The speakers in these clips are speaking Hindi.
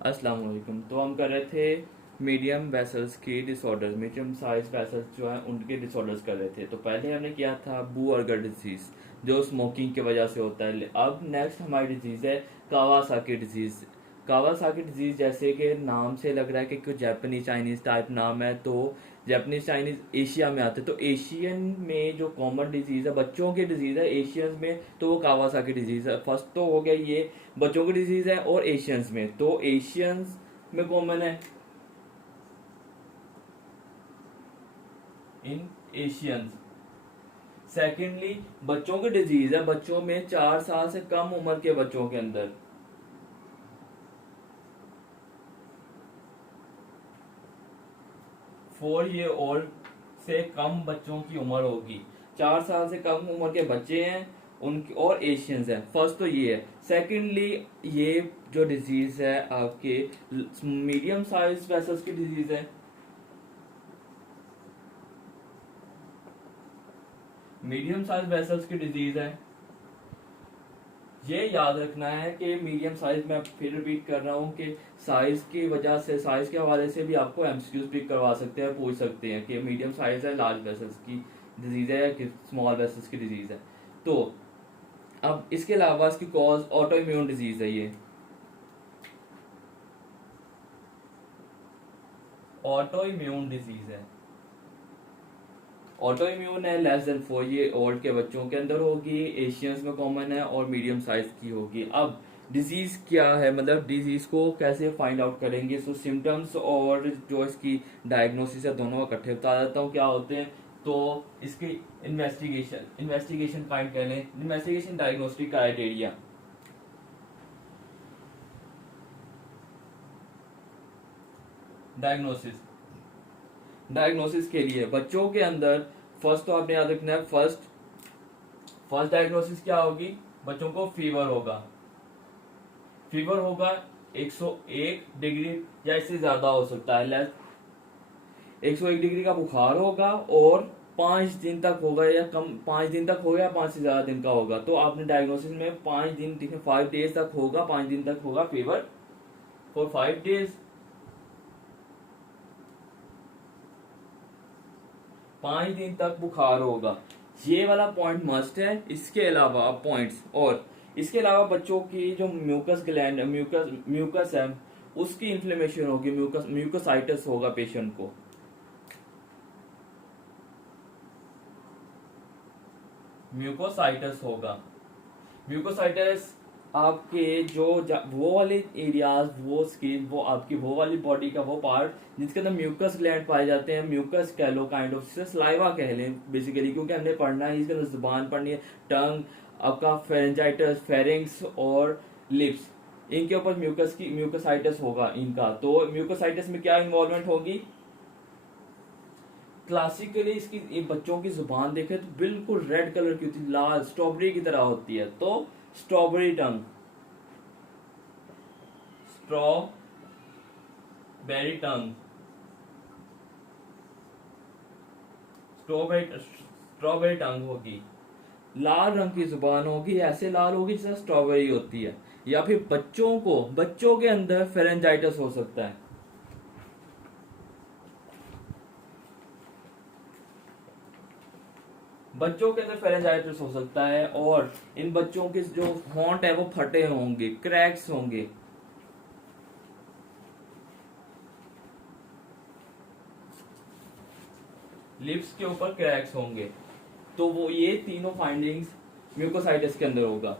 अस्सलाम वालेकुम। तो हम कर रहे थे मीडियम वेसल्स की डिसऑर्डर्स, मीडियम साइज वेसल्स जो है उनके डिसऑर्डर्स कर रहे थे। तो पहले हमने किया था बू अर्गर डिजीज जो स्मोकिंग की वजह से होता है। अब नेक्स्ट हमारी डिजीज है कावासाकी डिजीज। कावासाकी डिजीज जैसे कि नाम से लग रहा है कि कोई जापानीज चाइनीज टाइप नाम है, तो जापानीज चाइनीज एशिया में आते हैं। तो एशियन में जो कॉमन डिजीज है, बच्चों की डिजीज है एशियंस में, तो वो कावासाकी डिजीज है। फर्स्ट तो हो गया ये बच्चों की डिजीज है, और एशियंस में, तो एशियंस में कॉमन है इन एशियंस। सेकेंडली बच्चों की डिजीज है बच्चों में, 4 साल से कम उम्र के बच्चों के अंदर, 4 ईयर ओल्ड से कम बच्चों की उम्र होगी। 4 साल से कम उम्र के बच्चे हैं उनकी, और एशियंस हैं। फर्स्ट तो ये है। सेकेंडली ये जो डिजीज है आपके मीडियम साइज वेसल्स की डिजीज है। मीडियम साइज वेसल्स की डिजीज है। ये याद रखना है कि मीडियम साइज, मैं फिर रिपीट कर रहा हूँ कि साइज की वजह से, साइज के हवाले से भी आपको एमसीक्यूज पिक करवा सकते हैं, पूछ सकते हैं कि मीडियम साइज है, लार्ज वेसल्स की डिजीज है या स्मॉल वेसल्स की डिजीज है। तो अब इसके अलावा इसकी कॉज ऑटो इम्यून डिजीज है। ये ऑटो इम्यून डिजीज है। ऑटो इम्यून है, लेस देन 4 ईयर ओल्ड के बच्चों के अंदर होगी, एशियंस में कॉमन है, और मीडियम साइज की होगी। अब डिजीज क्या है, मतलब डिजीज को कैसे फाइंड आउट करेंगे। सो सिम्टम्स और जो इसकी डायग्नोसिस है दोनों इकट्ठे बता देता हूँ क्या होते हैं। तो इसकी इन्वेस्टिगेशन फाइंड कर लें। Investigation diagnostic criteria. Diagnosis diagnosis के लिए बच्चों के अंदर फर्स्ट तो आपने याद रखना है, फर्स्ट डायग्नोसिस क्या होगी, बच्चों को फीवर होगा। फीवर होगा 101 डिग्री या इससे ज्यादा हो सकता है, लेस 101 डिग्री का बुखार होगा, और 5 दिन तक होगा या कम, 5 दिन तक होगा या 5 से ज्यादा दिन का होगा। तो आपने डायग्नोसिस में 5 दिन, 5 डेज तक होगा, 5 दिन तक होगा फीवर फॉर 5 डेज। 5 दिन तक बुखार होगा। ये वाला पॉइंट मस्ट है। इसके अलावा पॉइंट्स, और इसके अलावा बच्चों की जो म्यूकस ग्लैंड, म्यूकस है, उसकी इन्फ्लेमेशन होगी, म्यूकसाइटिस होगा पेशेंट को। म्यूकोसाइटिस होगा। म्यूकोसाइटिस आपके जो वो वाले एरियाज, वो स्किन, वो आपकी वो वाली बॉडी का वो पार्ट जिसके अंदर म्यूकस ग्लैंड पाए जाते हैं, म्यूकस कह लो, काइंड ऑफ सलाइवा कह लें बेसिकली, क्योंकि हमने पढ़ना है इसके अंदर, जुबान पढ़नी है, टंग, आपका फेरेंजाइटिस, फेरिंग्स और लिप्स, इनके ऊपर म्यूकोसाइटिस होगा इनका। तो म्यूकोसाइटिस में क्या इन्वॉल्वमेंट होगी, क्लासिकली इसकी ये बच्चों की जुबान देखे तो बिल्कुल रेड कलर की होती है, लाल स्ट्रॉबेरी की तरह होती है। तो स्ट्रॉबेरी टंग, स्ट्रॉबेरी टंग, स्ट्रॉबेरी टंग होगी। लाल रंग की जुबान होगी, ऐसे लाल होगी जैसे स्ट्रॉबेरी होती है। या फिर बच्चों के अंदर फेरेंजाइटिस हो सकता है। बच्चों के अंदर फेरेंजाइटिस हो सकता है, और इन बच्चों के जो हॉन्ट है वो फटे होंगे, क्रैक्स होंगे। लिप्स के ऊपर क्रैक्स होंगे। तो वो ये तीनों फाइंडिंग्स म्यूकोसाइटिस के अंदर होगा।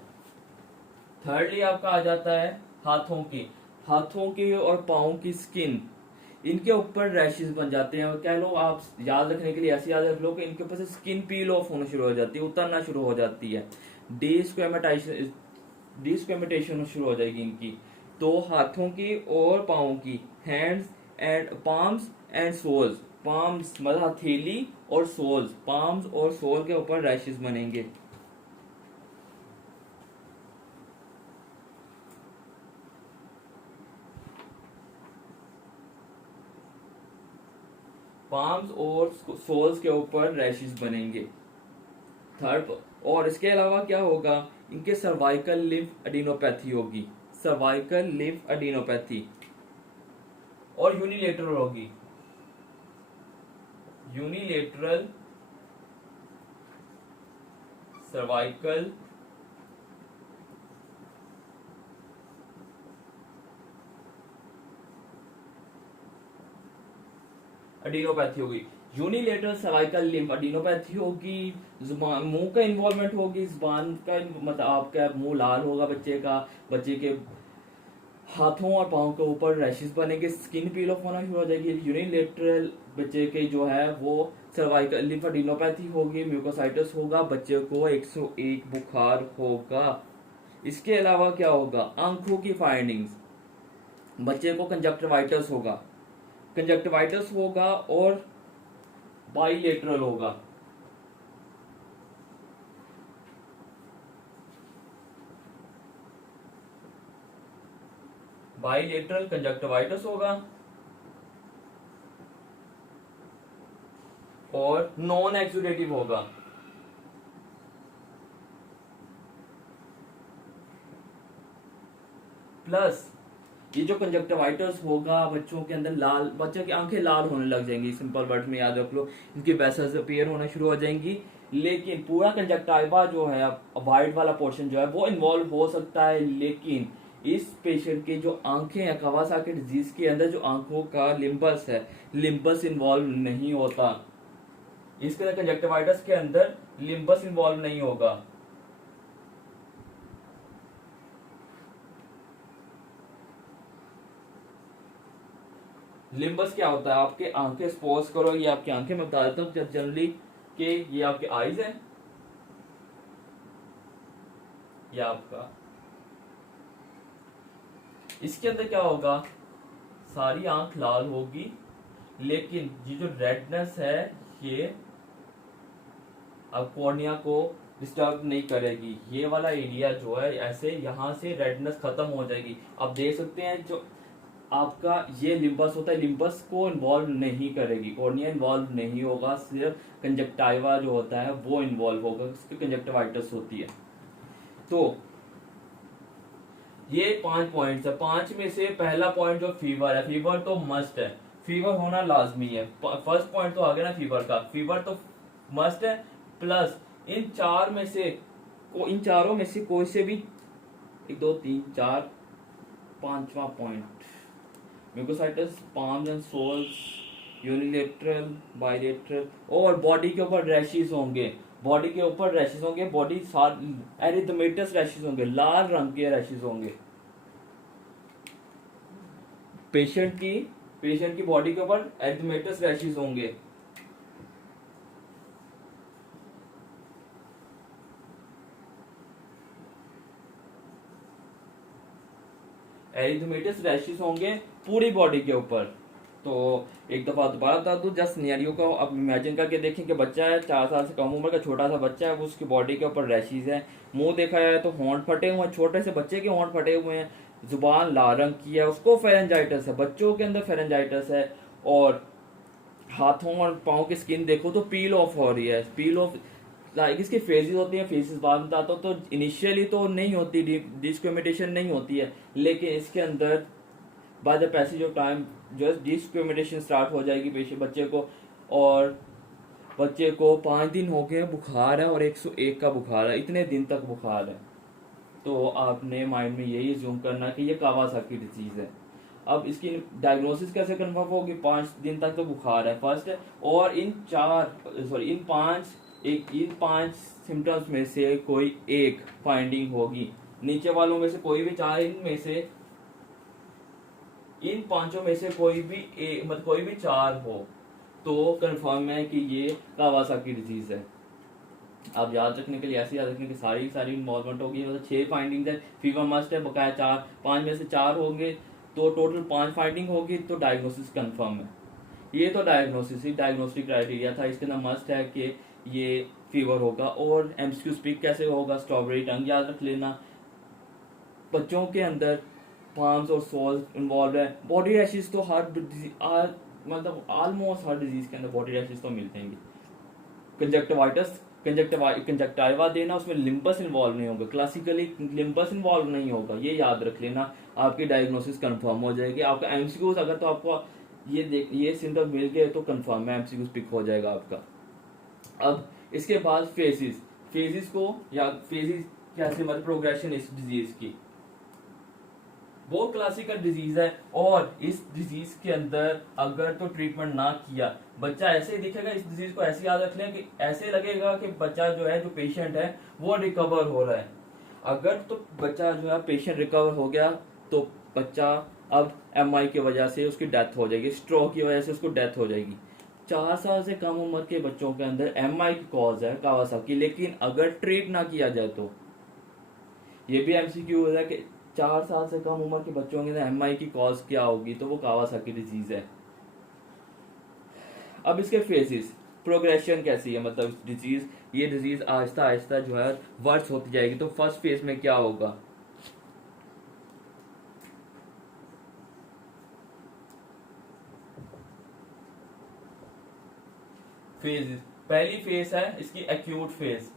थर्डली आपका आ जाता है हाथों की और पाओं की स्किन, इनके ऊपर रैशेस बन जाते हैं। कह लो, आप याद रखने के लिए ऐसे याद रख लो कि इनके ऊपर से स्किन पील ऑफ होना शुरू हो जाती है, उतरना शुरू हो जाती है, डिस्क्वेमेटेशन शुरू हो जाएगी इनकी। तो हाथों की और पाओं की, hands and palms and soles, palms मतलब हथेली, और सोल्स, पाम्स और सोल के ऊपर रैशेस बनेंगे। पाम्स और सोल्स के ऊपर रैशेस बनेंगे। थर्ड, और इसके अलावा क्या होगा, इनके सर्वाइकल लिम्फ एडिनोपैथी होगी। सर्वाइकल लिम्फ एडिनोपैथी, और यूनिलेटरल होगी। यूनिलेटरल सर्वाइकल एडिनोपैथी होगी। यूनिलेटरल सर्वाइकल लिम्फ एडिनोपैथी होगी। जुबान मुंह का इन्वॉल्वमेंट होगी, जुबान का मतलब आपका मुंह लाल होगा बच्चे का, बच्चे के हाथों और पाँव के ऊपर रैशेस बनेंगे, स्किन पील ऑफ होना शुरू हो जाएगी। यूनिलेटरल बच्चे के जो है वो सर्वाइकल लिम्फेडिनोपैथी होगी, म्यूकोसाइटिस होगा, बच्चे को 101 बुखार होगा। इसके अलावा क्या होगा, आंखों की फाइंडिंग्स, बच्चे को कंजक्टिवाइटिस होगा, कंजक्टिवाइटिस होगा और बाइलेटरल होगा। बाइलेटरल कंजक्टिवाइटिस होगा और नॉन एक्सुडेटिव होगा। प्लस ये जो कंजक्टिवाइटिस होगा बच्चों के अंदर लाल, बच्चों की आंखें लाल होने लग जाएंगी, सिंपल वर्ड में याद रख लो, इनकी वेसल्स अपीयर होना शुरू हो जाएंगी। लेकिन पूरा कंजक्टिवा जो है वाइट वाला पोर्शन जो है वो इन्वॉल्व हो सकता है, लेकिन इस पेशेंट की जो आंखें हैं कावासाकी डिजीज के अंदर जो आंखों का लिम्बस है, लिम्बस इन्वॉल्व नहीं होता। इसके अंदर कंजक्टिवाइटिस के अंदर लिम्बस इन्वॉल्व नहीं होगा। लिम्बस क्या होता है, आपके आंखें सपोज करो, ये आपकी आंखें मैं बता देता हूँ जनरली कि ये आपके आईज है, ये आपका, इसके अंदर क्या होगा, सारी आंख लाल होगी, लेकिन ये जो रेडनेस है ये अब कॉर्निया को डिस्टर्ब नहीं करेगी। ये वाला एरिया जो है ऐसे यहां से रेडनेस खत्म हो जाएगी। आप देख सकते हैं जो आपका ये लिम्बस होता है, लिम्बस को इन्वॉल्व नहीं करेगी, कॉर्निया इन्वॉल्व नहीं होगा, सिर्फ कंजक्टिवा जो होता है वो इन्वॉल्व होगा, उसकी कंजक्टिवाइटिस होती है। तो ये 5 पॉइंट्स है। 5 में से पहला पॉइंट जो फीवर है, फीवर तो मस्ट है, फीवर होना लाजमी है। फर्स्ट पॉइंट तो आ गया ना फीवर का, फीवर तो मस्ट है। प्लस इन चारों में से कोई से भी 1 2 3 4 5वां point, mucositis, palms and soles, unilateral, bilateral, और बॉडी के ऊपर रैशेस होंगे, बॉडी के ऊपर रैशेस होंगे, बॉडी एरिथमेटस रैशेस होंगे, लाल रंग के रैशेस होंगे। पेशेंट की बॉडी के ऊपर एरिथमेटस रैशेस होंगे। एरिथमेटस रैशेस होंगे पूरी बॉडी के ऊपर। तो एक दफा दोबारा बता दूं, जस्ट सिनेरियो को अब इमेजिन करके देखें कि बच्चा है 4 साल से कम उम्र का छोटा सा बच्चा है, उसकी बॉडी के ऊपर रैशेस है, मुंह देखा जाए तो होंठ फटे हुए हैं, छोटे से बच्चे के होंठ फटे हुए हैं, जुबान लाल रंग की है, उसको फेरेंजाइटिस है, बच्चों के अंदर फेरेंजाइटिस है, और हाथों और पाँव की स्किन देखो तो पील ऑफ हो रही है, पील ऑफ लाइक इसकी फेजेस होती है, फेजेस बाद में बताता हूँ। तो इनिशियली तो नहीं होती, डिस्क्रिमिनेशन नहीं होती है, लेकिन इसके अंदर by the passage of time जो है डिस्क्रिमिनेशन स्टार्ट हो जाएगी बच्चे को। और बच्चे को 5 दिन हो गए बुखार है और 101 का बुखार है, इतने दिन तक बुखार है। तो आपने माइंड में यही ज्यूम करना कि ये कावासाकी डिजीज है। अब इसकी डायग्नोसिस कैसे कंफर्म होगी, 5 दिन तक तो बुखार है फर्स्ट, और इन 5 सिम्टम्स में से कोई एक फाइंडिंग होगी, नीचे वालों में से कोई भी 4 इन पांचों में से कोई भी 4 हो तो कंफर्म है कि ये कावासाकी डिजीज है। अब याद रखने के लिए ऐसे याद रखने की सारी इन्वॉल्वमेंट होगी, मतलब 6 फाइंडिंग्स है, फीवर मस्ट है, बकाया 4, 5 में से 4 होंगे तो टोटल 5 फाइंडिंग होगी, तो डायग्नोसिस कंफर्म है। ये तो डायग्नोस्टिक क्राइटेरिया था, इसके अंदर मस्ट है कि ये फीवर होगा। और एमसीक्यू स्पीक कैसे होगा, स्ट्रॉबेरी टंग याद रख लेना। बच्चों के अंदर पाम्स और सोल्स इन्वॉल्व है। बॉडी रैशेस तो मतलब ऑलमोस्ट हर डिजीज के अंदर बॉडी रैशेस तो मिलते हैं। कंजक्टिवा देना, उसमें लिम्बस इन्वॉल्व नहीं होगा, क्लासिकली लिम्बस इन्वॉल्व नहीं होगा, ये याद रख लेना। आपकी डायग्नोसिस कंफर्म हो जाएगी। आपका एमसीक्यूज अगर तो आपको ये सिम्टम मिल गए तो कंफर्म है, एमसीक्यूज पिक हो जाएगा आपका। अब इसके बाद फेजिस को या फेजिस कैसे मतलब प्रोग्रेशन इस डिजीज की, बहुत क्लासिकल डिजीज है। और इस डिजीज के अंदर अगर तो ट्रीटमेंट ना किया, बच्चा ऐसे ही दिखेगा। इस डिजीज को ऐसे याद रख लें कि ऐसे लगेगा कि बच्चा जो है, जो पेशेंट है वो रिकवर हो रहा है। अगर तो बच्चा जो है पेशेंट रिकवर हो गया तो बच्चा अब एमआई की वजह से उसकी डेथ हो जाएगी, स्ट्रोक की वजह से उसको डेथ हो जाएगी। 4 साल से कम उम्र के बच्चों के अंदर एमआई की कॉज है कावासाकी, लेकिन अगर ट्रीट ना किया जाए तो ये भी एमसीक्यू है कि 4 साल से कम उम्र के बच्चों के अंदर एमआई की कॉज क्या होगी, तो वो कावासाकी डिजीज है। अब इसके फेजेस, प्रोग्रेशन कैसी है, मतलब डिजीज, ये डिजीज आहिस्ता आहिस्ता जो है वर्स होती जाएगी। तो फर्स्ट फेज में क्या होगा, फेजेस, पहली फेज है इसकी एक्यूट फेज।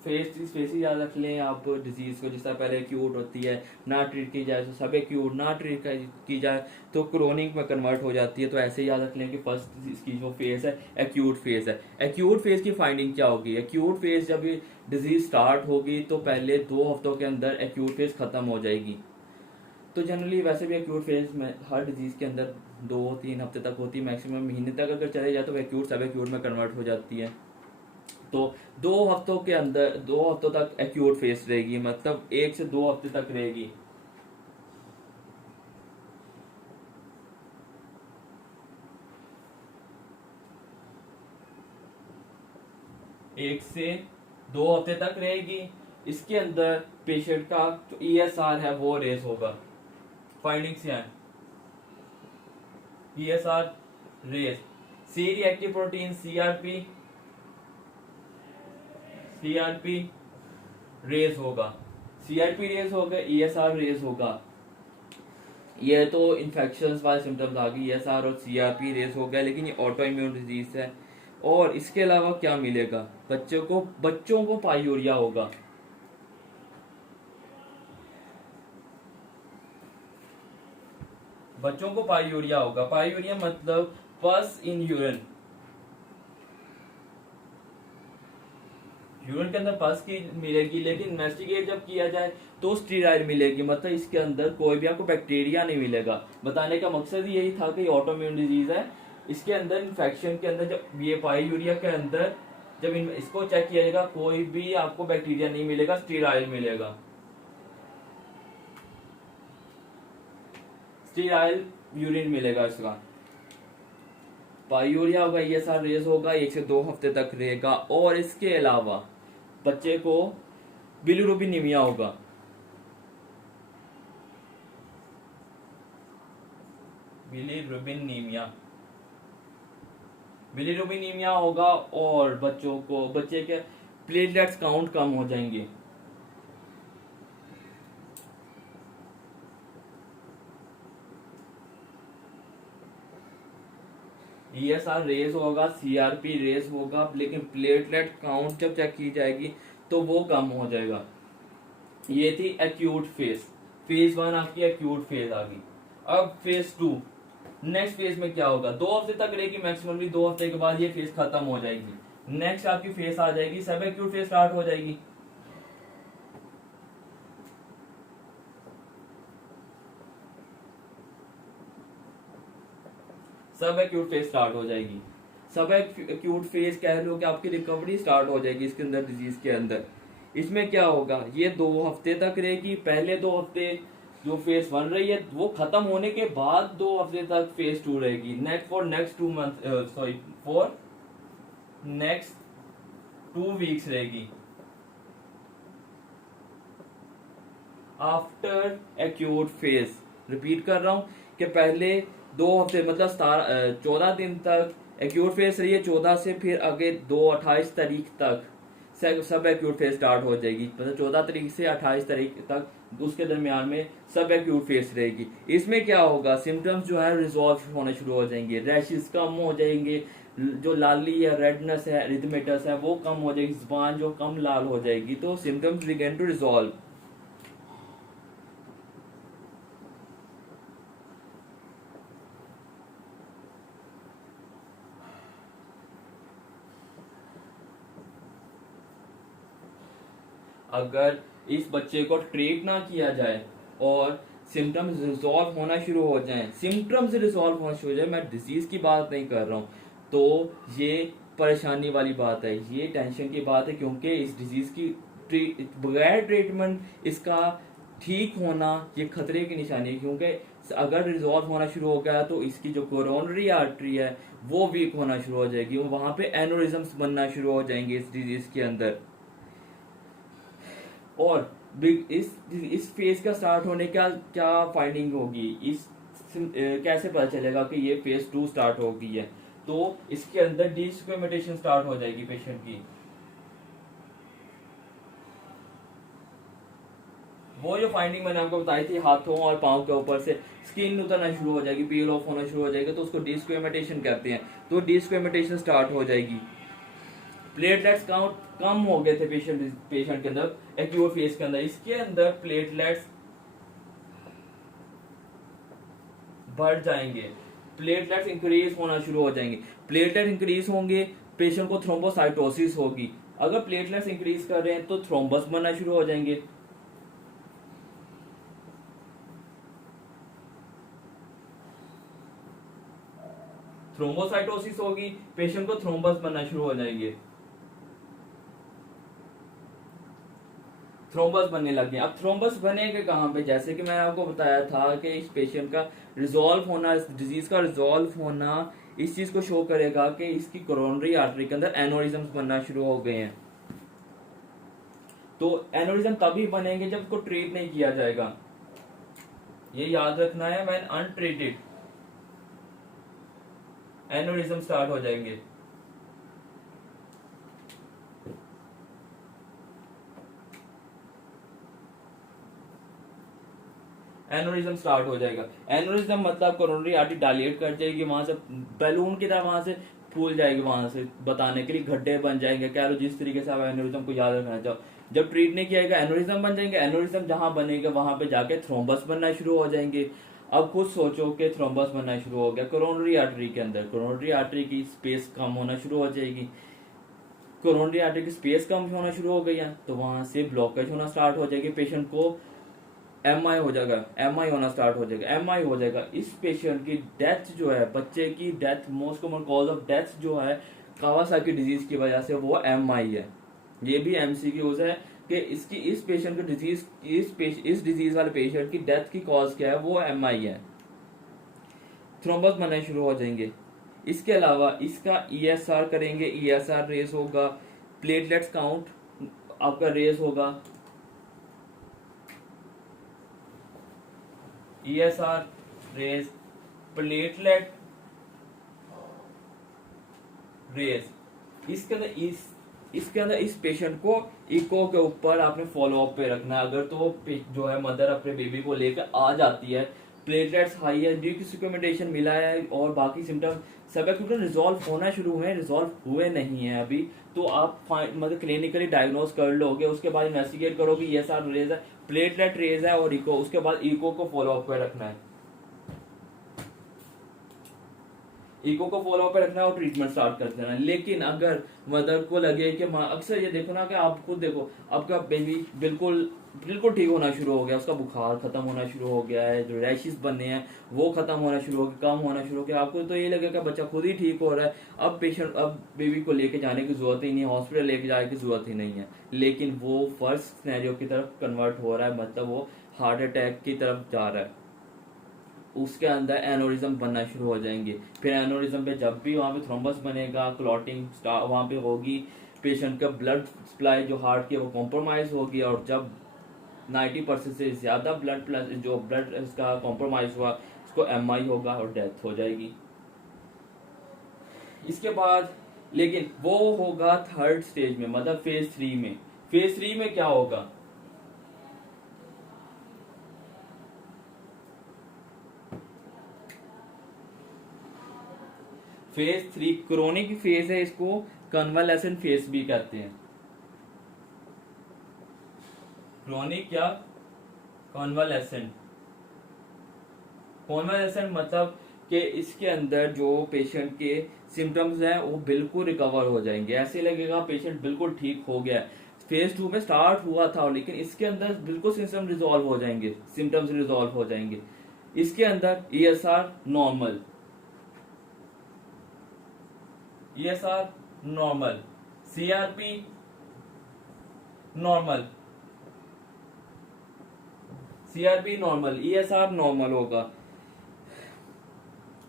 फेज याद रख लें आप डिजीज को, जिस तरह पहले एक्यूट होती है, ना ट्रीट की जाए तो सब एक्यूट, ना ट्रीट की जाए तो क्रोनिक में कन्वर्ट हो जाती है। तो ऐसे याद रख लें कि फर्स्ट इसकी जो फेज है एक्यूट फेज है। एक्यूट फेज की फाइंडिंग क्या होगी, एक्यूट फेज जब ये डिजीज स्टार्ट होगी तो पहले 2 हफ्तों के अंदर एक्यूट फेज खत्म हो जाएगी। तो जनरली वैसे भी एक्यूट फेज में हर डिजीज के अंदर 2-3 हफ्ते तक होती है, मैक्सिमम महीने तक अगर चले जाए तो एक्यूट सब एक्यूट में कन्वर्ट हो जाती है। तो 2 हफ्तों के अंदर 2 हफ्तों तक एक्यूट फेज रहेगी, मतलब 1 से 2 हफ्ते तक रहेगी। एक से 2 हफ्ते तक रहेगी। इसके अंदर पेशेंट का जो ईएसआर है वो रेज होगा। फाइंडिंग्स क्या है, ESR raise, C reactive protein CRP raise होगा, सीआरपी रेज होगा, ईएसआर रेज होगा। ये तो इन्फेक्शन वाले सिम्टम्स आ गई, ईएसआर और सीआरपी रेज हो गया, लेकिन ये ऑटो इम्यून डिजीज है। और इसके अलावा क्या मिलेगा, बच्चों को पायूरिया होगा। बच्चों को पायूरिया होगा, पायूरिया मतलब पस इन यूरिन, यूरिन के अंदर पस की मिलेगी, लेकिन इन्वेस्टिगेट जब किया जाए तो स्टीराइल मिलेगी, मतलब इसके अंदर कोई भी आपको बैक्टीरिया नहीं मिलेगा। बताने का मकसद यही था कि ऑटोइम्यून डिजीज है, इसके अंदर इन्फेक्शन के अंदर जब ये पायूरिया के अंदर जब इसको चेक किया जाएगा कोई भी आपको बैक्टीरिया नहीं मिलेगा, स्टीराइल मिलेगा, स्टीराइल यूरिन मिलेगा इसका। पायूरिया होगा, ईएसआर रेज होगा, 1 से 2 हफ्ते तक रहेगा। और इसके अलावा बच्चे को बिलिरुबिनीमिया होगा, बिलिरुबिनीमिया होगा। और बच्चे के प्लेटलेट्स काउंट कम हो जाएंगे। ईएसआर रेज होगा, सीआरपी रेज होगा, लेकिन प्लेटलेट काउंट जब चेक की जाएगी तो वो कम हो जाएगा। ये थी एक्यूट फेज, फेज 1 आपकी एक्यूट फेज आ गई। अब फेज 2, नेक्स्ट फेज में क्या होगा, 2 हफ्ते तक रहेगी मैक्सिमम, 2 हफ्ते के बाद ये फेज खत्म हो जाएगी। नेक्स्ट आपकी फेज आ जाएगी, सब एक्यूट फेज स्टार्ट हो जाएगी। सब एक्यूट फेज स्टार्ट हो जाएगी। सब एक्यूट फेज कह लो कि आपकी रिकवरी स्टार्ट हो जाएगी इसके अंदर, डिजीज के अंदर। इसमें क्या होगा, ये 2 हफ्ते तक रहेगी। पहले 2 हफ्ते जो फेज 1 रही है वो खत्म होने के बाद 2 हफ्ते तक फेज 2 रहेगी। फॉर नेक्स्ट 2 वीक्स रहेगी। आफ्टर एक्यूट फेज, रिपीट कर रहा हूं कि पहले 2 हफ्ते मतलब 14 दिन तक एक्यूट फेज रही है, 14 से फिर आगे 28 तारीख तक सब एक्यूट फेज स्टार्ट हो जाएगी। मतलब 14 तारीख से 28 तारीख तक उसके दरमियान में सब एक्यूट फेज रहेगी। इसमें क्या होगा, सिम्टम्स जो है रिजॉल्व होने शुरू हो जाएंगे, रैशेस कम हो जाएंगे, जो लाली या रेडनेस है, रिथमेटस है वो कम हो जाएगी, जुबान जो कम लाल हो जाएगी। तो सिम्टम्स बिगिन टू रिजॉल्व। अगर इस बच्चे को ट्रीट ना किया जाए और सिम्टम्स रिजॉल्व होना शुरू हो जाएं, सिम्टम्स रिजॉल्व होना शुरू हो जाए, मैं डिजीज की बात नहीं कर रहा हूँ, तो ये परेशानी वाली बात है, ये टेंशन की बात है, क्योंकि इस डिजीज की बगैर ट्रीटमेंट इसका ठीक होना ये खतरे की निशानी है। क्योंकि अगर रिजॉल्व होना शुरू हो गया तो इसकी जो कोरोनरी आर्टरी है वो वीक होना शुरू हो जाएगी, वहां पे एनोरिज्म्स बनना शुरू हो जाएंगे इस डिजीज के अंदर। और इस फेज का स्टार्ट होने का क्या फाइंडिंग होगी, कैसे पता चलेगा कि ये फेज 2 स्टार्ट हो गई है? तो इसके अंदर डिस्क्रिमिनेशन स्टार्ट हो जाएगी पेशेंट की। वो जो फाइंडिंग मैंने आपको बताई थी, हाथों और पांव के ऊपर से स्किन उतरना शुरू हो जाएगी, पील ऑफ होना शुरू हो जाएगा, तो उसको डिस्क्रिमिनेशन कहते हैं। तो डिस्क्रिमिनेशन स्टार्ट हो जाएगी। प्लेटलेट्स काउंट कम हो गए थे पेशेंट के अंदर एक्यूट फेज के अंदर, इसके अंदर प्लेटलेट्स बढ़ जाएंगे, प्लेटलेट्स इंक्रीज होना शुरू हो जाएंगे। प्लेटलेट इंक्रीज होंगे, पेशेंट को थ्रोम्बोसाइटोसिस होगी। अगर प्लेटलेट्स इंक्रीज कर रहे हैं तो थ्रोम्बस बनना शुरू हो जाएंगे। थ्रोम्बोसाइटोसिस होगी, पेशेंट को थ्रोम्बस बनना शुरू हो जाएंगे, थ्रोम्बस बनने लग गए। अब थ्रोम्बस बनेगा कहाँ पे? जैसे कि मैंने आपको बताया था कि इस पेशेंट का रिजॉल्व होना, इस डिजीज का रिजॉल्व होना इस चीज को शो करेगा कि इसकी कोरोनरी आर्टरी के अंदर एनोरिज्म्स बनना शुरू हो गए हैं। तो एनोरिज्म तभी बनेंगे जब उसको ट्रीट नहीं किया जाएगा, ये याद रखना है। व्हेन अनट्रीटेड एनोरिज्म स्टार्ट हो जाएंगे। एनोरिज्म स्टार्ट हो जाएगा। एनोरिज्म मतलब कोरोनरी आर्टरी डायलेट कर जाएगी, वहां से बैलून की तरह वहां से फूल जाएगी, वहां से बताने के लिए गड्ढे बन जाएंगे, कह लो जिस तरीके से आप एनोरिज्म को याद रखना चाहो। जब ट्रीट नहीं किया जाएगा एनोरिज्म बन जाएंगे, एनोरिज्म जहां बनेगा वहां पे जाके थ्रोम्बस बनना शुरू हो जाएंगे। अब खुद सोचो कि थ्रोम्बस बनना शुरू हो गया कोरोनरी आर्टरी के अंदर, कोरोनरी आर्टरी की स्पेस कम होना शुरू हो जाएगी। कोरोनरी आर्टरी की स्पेस कम होना शुरू हो गई है तो वहां से ब्लॉकेज होना स्टार्ट हो जाएगी, पेशेंट को एमआई हो जाएगा, एमआई होना स्टार्ट हो जाएगा, एमआई हो जाएगा। इस पेशेंट की डेथ जो है, बच्चे की death, most common cause of death जो है कावासाकी डिजीज की वजह से वो एमआई है। ये भी एमसीक्यूज है कि इसकी इस पेशेंट की डिजीज, इस डिजीज वाले पेशेंट की डेथ की कॉज क्या है, वो एमआई है। थ्रोम्बस बनने शुरू हो जाएंगे। इसके अलावा इसका ईएसआर करेंगे, ईएसआर रेस होगा, प्लेटलेट्स काउंट आपका रेस होगा, ईएसआर रेस, प्लेटलेट रेस। इसके अंदर इस पेशेंट को इको के ऊपर आपने फॉलो अप पे रखना है। अगर तो जो है मदर अपने बेबी को लेकर आ जाती है, प्लेटलेट्स हाई है, डिस्क्रिमिनेशन मिला है और बाकी सिम्टम सब रिजॉल्व होना शुरू हुए, रिजॉल्व हुए नहीं है अभी, तो आप मतलब क्लिनिकली डायग्नोज कर लोगे। उसके बाद इन्वेस्टिगेट करोगे, ये सारा रेज है, प्लेटलेट रेज है और इको, उसके बाद इको को फॉलो अप पे रखना है, इको को फॉलो अप पे रखना है और ट्रीटमेंट स्टार्ट कर देना है। लेकिन अगर मदर को लगे कि अक्सर ये देखो ना कि आप खुद देखो, आपका बेबी बिल्कुल बिल्कुल ठीक होना शुरू हो गया, उसका बुखार खत्म होना शुरू हो गया है, जो रैशेस बनने हैं वो खत्म होना शुरू हो गए, कम होना शुरू हो गया, आपको तो ये लगेगा बच्चा खुद ही ठीक हो रहा है, अब बेबी को लेके जाने की जरूरत ही नहीं है, हॉस्पिटल लेके जाने की जरूरत ही नहीं है। लेकिन वो फर्स्ट सिनेरियो की तरफ कन्वर्ट हो रहा है, मतलब वो हार्ट अटैक की तरफ जा रहा है, उसके अंदर एनोरिज्म बनना शुरू हो जाएंगे। फिर एनोरिज्म पे जब भी वहां पे थ्रोम्बस बनेगा, क्लॉटिंग वहां पे होगी, पेशेंट का ब्लड सप्लाई जो हार्ट की वो कॉम्प्रोमाइज होगी, और जब 90% से ज्यादा ब्लड इसका कॉम्प्रोमाइज हुआ, उसको एमआई होगा और डेथ हो जाएगी। इसके बाद लेकिन वो होगा थर्ड स्टेज में, मतलब फेज 3 में। फेज 3 में क्या होगा? फेज 3 क्रोनिक फेज है, इसको कन्वालेसेंट फेज भी कहते हैं। क्रोनिक या कॉन्वालेसेंट। कॉन्वालेसेंट मतलब कि इसके अंदर जो पेशेंट के सिम्टम्स हैं वो बिल्कुल रिकवर हो जाएंगे, ऐसे लगेगा पेशेंट बिल्कुल ठीक हो गया, फेज 2 में स्टार्ट हुआ था, लेकिन इसके अंदर बिल्कुल सिम्टम रिजॉल्व हो जाएंगे, सिम्टम्स रिजॉल्व हो जाएंगे। इसके अंदर ESR normal, ESR normal, CRP normal, CRP normal, ESR normal होगा।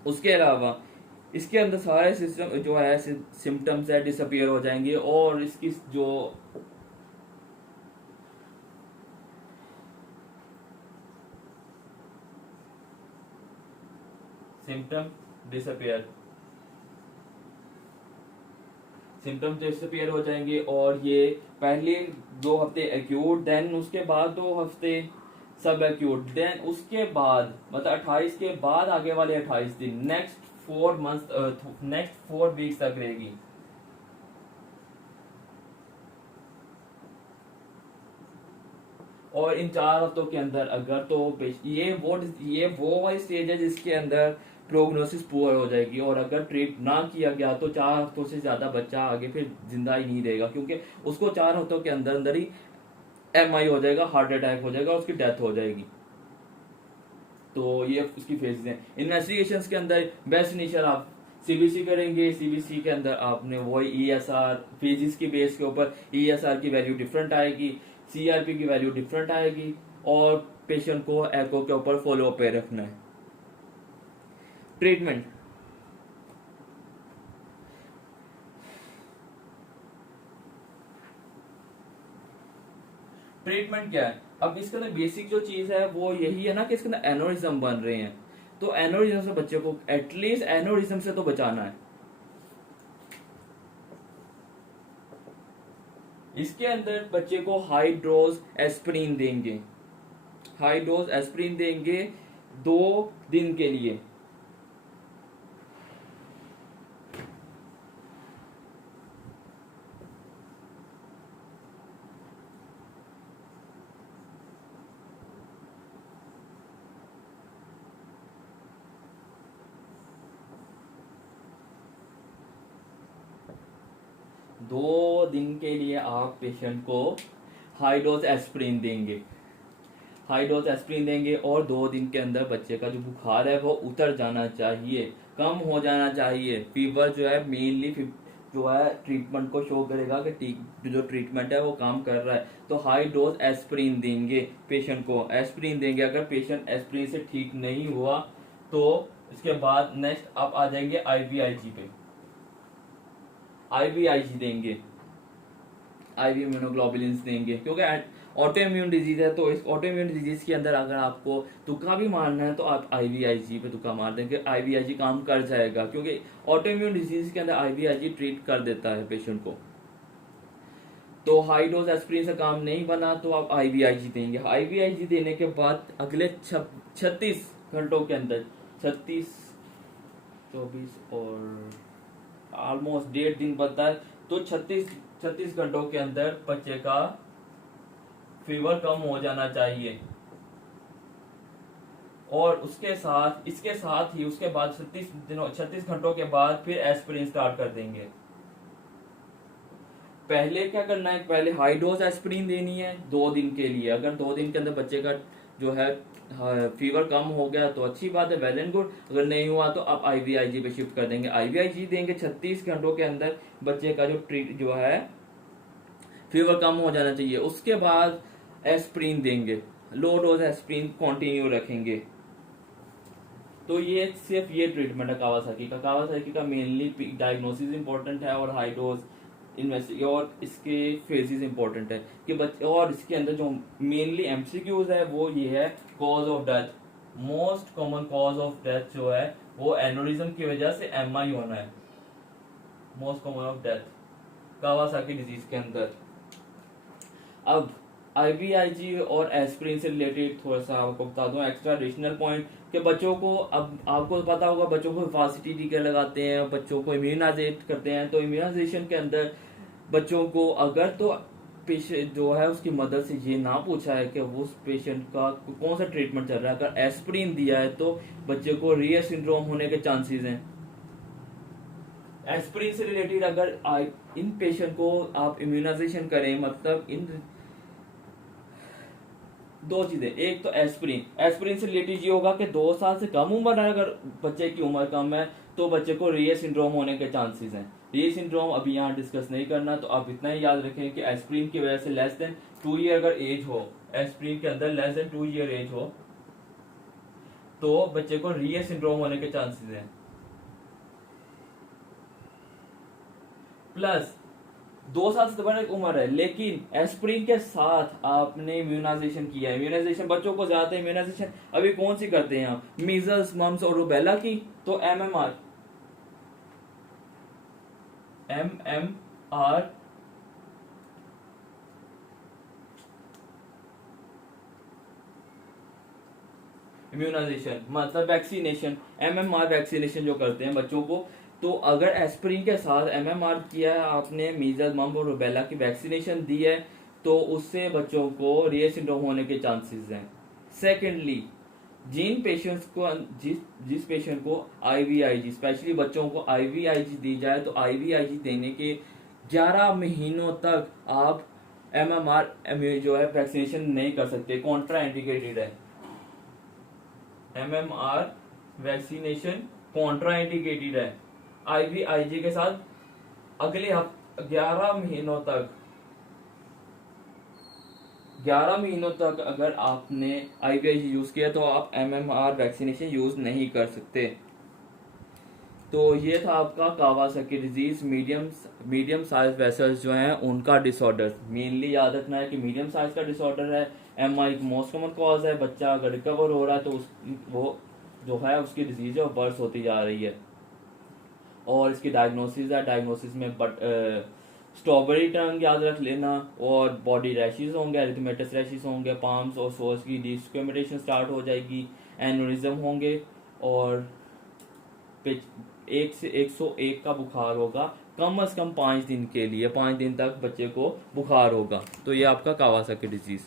उसके अलावा इसके अंदर सारे सिस्टम जो है सिम्टम्स है डिसअपियर हो जाएंगे, और इसकी जो सिम्टम डिसअपियर, सिम्टम्स डिसअपियर हो जाएंगे। और ये पहले 2 हफ्ते एक्यूट, देन उसके बाद 2 हफ्ते सब एक्यूट, देन उसके बाद मतलब 28 के बाद आगे वाले 28 दिन, नेक्स्ट 4 मंथ, नेक्स्ट 4 वीक्स तक रहेगी। और इन 4 हफ्तों के अंदर अगर तो ये वो वाली स्टेज है जिसके अंदर प्रोग्नोसिस पुअर हो जाएगी, और अगर ट्रीट ना किया गया तो 4 हफ्तों से ज्यादा बच्चा आगे फिर जिंदा ही नहीं रहेगा, क्योंकि उसको 4 हफ्तों के अंदर अंदर ही एमआई हो जाएगा, हार्ट अटैक हो जाएगा, उसकी डेथ हो जाएगी। तो ये उसकी फेजेस हैं। इन्वेस्टिगेशंस के अंदर बेस्ट इनिशियल आप सीबीसी करेंगे, सीबीसी के अंदर आपने वही ईएसआर फेजेस के बेस के ऊपर ईएसआर की वैल्यू डिफरेंट आएगी, सीआरपी की वैल्यू डिफरेंट आएगी, और पेशेंट को एको के ऊपर फॉलो अप पे रखना है। ट्रीटमेंट, ट्रीटमेंट क्या है? अब इसके अंदर बेसिक जो चीज है वो यही है ना कि इसके अंदर एनोरिज्म बन रहे हैं, तो एनोरिज्म से बच्चे को एटलीस्ट एनोरिज्म से तो बचाना है। इसके अंदर बच्चे को हाई डोज एस्प्रिन देंगे, हाई डोज एस्प्रिन देंगे 2 दिन के लिए। दो दिन के लिए आप पेशेंट को हाई डोज एस्प्रिन देंगे, हाई डोज एस्प्रिन देंगे, और 2 दिन के अंदर बच्चे का जो बुखार है वो उतर जाना चाहिए, कम हो जाना चाहिए। फीवर जो है मेनली जो है ट्रीटमेंट को शो करेगा कि जो ट्रीटमेंट है वो काम कर रहा है। तो हाई डोज एस्प्रिन देंगे पेशेंट को, एस्प्रिन देंगे। अगर पेशेंट एस्प्रिन से ठीक नहीं हुआ तो इसके बाद नेक्स्ट आप आ जाएंगे आईवीआईजी पे, आईवीआईजी देंगे, आईवी इम्यूनोग्लोबुलिन्स देंगे, क्योंकि ऑटो इम्यून डिजीज है। तो इस ऑटो इम्यून डिजीज के अंदर अगर आपको तुक्का भी मारना है तो आप आईवीआईजी पे तुक्का मार देंगे, आईवीआईजी काम कर जाएगा, क्योंकि ऑटो इम्यून डिजीज के अंदर आईवीआईजी ट्रीट कर देता है पेशेंट को। तो हाई डोज एस्प्रिन से काम नहीं बना तो आप आईवीआईजी देंगे। आईवीआईजी देने के बाद अगले 36 घंटों के अंदर, 36, 24 और ऑलमोस्ट 1.5 दिन बनता है, तो 36 घंटों के अंदर बच्चे का फीवर कम हो जाना चाहिए। और उसके साथ इसके साथ ही उसके बाद 36 घंटों के बाद फिर एस्पिरिन स्टार्ट कर देंगे। पहले क्या करना है, पहले हाई डोज एस्पिरिन देनी है 2 दिन के लिए। अगर 2 दिन के अंदर बच्चे का जो है फीवर कम हो गया तो अच्छी बात है, वेल एंड गुड। अगर नहीं हुआ तो आप आईवीआईजी पे शिफ्ट कर देंगे। आईवीआईजी देंगे 36 घंटों के अंदर बच्चे का जो है फीवर कम हो जाना चाहिए। उसके बाद एस्प्रिन देंगे, लो डोज एस्प्रिन कंटिन्यू रखेंगे। तो ये सिर्फ ये ट्रीटमेंट है कावासाकी का मेनली डायग्नोसिस इंपॉर्टेंट है और हाई डोज इन्वेस्टिगेट और इसके फेजेस इंपॉर्टेंट है कि बच्चे। और इसके अंदर जो मेनली एमसीक्यूज है वो ये है, cause of death, most common cause of death जो है वो एनोरिज्म की वजह से एमआई होना है, most common of death Kawasaki disease के अंदर। अब आईवीआईजी और एस्प्रिन से रिलेटेड थोड़ा सा आपको बता दूं एक्स्ट्रा एडिशनल पॉइंट कि बच्चों को, अब आपको पता होगा बच्चों को हिफाजती टीके लगाते हैं, बच्चों को इम्यूनाइजेट करते हैं। तो इम्यूनाइजेशन के अंदर बच्चों को अगर तो पेशेंट जो है उसकी मदद से ये ना पूछा है कि उस पेशेंट का कौन सा ट्रीटमेंट चल रहा है, अगर एस्प्रिन दिया है तो बच्चे को रियर सिंड्रोम होने के चांसेस हैं। एस्पिरिन से रिलेटेड अगर इन पेशेंट को आप इम्यूनाइजेशन करें, मतलब इन दो चीजें, एक तो एस्पिरिन से रिलेटेड ये होगा कि 2 साल से कम उम्र है, अगर बच्चे की उम्र कम है तो बच्चे को रिये सिंड्रोम होने के चांसेस हैं। रिये सिंड्रोम अभी यहाँ डिस्कस नहीं करना, तो आप इतना ही याद रखें कि एस्पिरिन की वजह से लेस देन 2 ईयर अगर एज हो, एस्पिरिन के अंदर लेस देन 2 ईयर एज हो तो बच्चे को रिये सिंड्रोम होने के चांसेस हैं। प्लस 2 साल से बड़ी उम्र है लेकिन एस्पिरिन के साथ आपने इम्यूनाइजेशन किया है। इम्यूनाइजेशन बच्चों को ज्यादा इम्यूनाइजेशन अभी कौन सी करते हैं आप, मीजल्स, मम्स और रूबेला की, तो एमएमआर इम्यूनाइजेशन मतलब वैक्सीनेशन, एमएमआर वैक्सीनेशन जो करते हैं बच्चों को। तो अगर एस्पिरिन के साथ एमएमआर किया है आपने, मीजल्स, मम्स और रूबेला की वैक्सीनेशन दी है, तो उससे बच्चों को रिये सिंड्रोम होने के चांसेस हैं। सेकेंडली, जिन पेशेंट्स को जिस पेशेंट को आईवीआईजी, स्पेशली बच्चों को आईवीआईजी दी जाए, तो आईवीआईजी देने के 11 महीनों तक आप एमएमआर जो है वैक्सीनेशन नहीं कर सकते, कॉन्ट्रा इंडिकेटेड है। एमएमआर वैक्सीनेशन कॉन्ट्रा इंडिकेटेड है आईवीआईजी के साथ। अगले 11 महीनों तक अगर आपने आईवीआईजी यूज किया तो आप एमएमआर वैक्सीनेशन यूज नहीं कर सकते। तो ये था आपका Kawasaki disease, medium size vessels जो हैं उनका डिसऑर्डर। मेनली याद रखना है कि मीडियम साइज का डिसऑर्डर है, एमआई मोस्ट कॉमन कॉज है। बच्चा अगर रिकवर हो रहा है तो वो जो है उसकी डिजीज है वो वर्स होती जा रही है। और इसकी डायग्नोसिस में स्ट्रॉबेरी टंग याद रख लेना, और बॉडी रैशेस होंगे, एरिथमेटस रैशेस होंगे, पाम्स और सोर्स की डिस्क्रिमिनेशन स्टार्ट हो जाएगी, एनोरिज्म होंगे, और 1 से 101 का बुखार होगा कम से कम 5 दिन के लिए। 5 दिन तक बच्चे को बुखार होगा। तो ये आपका कावासाकी डिजीज।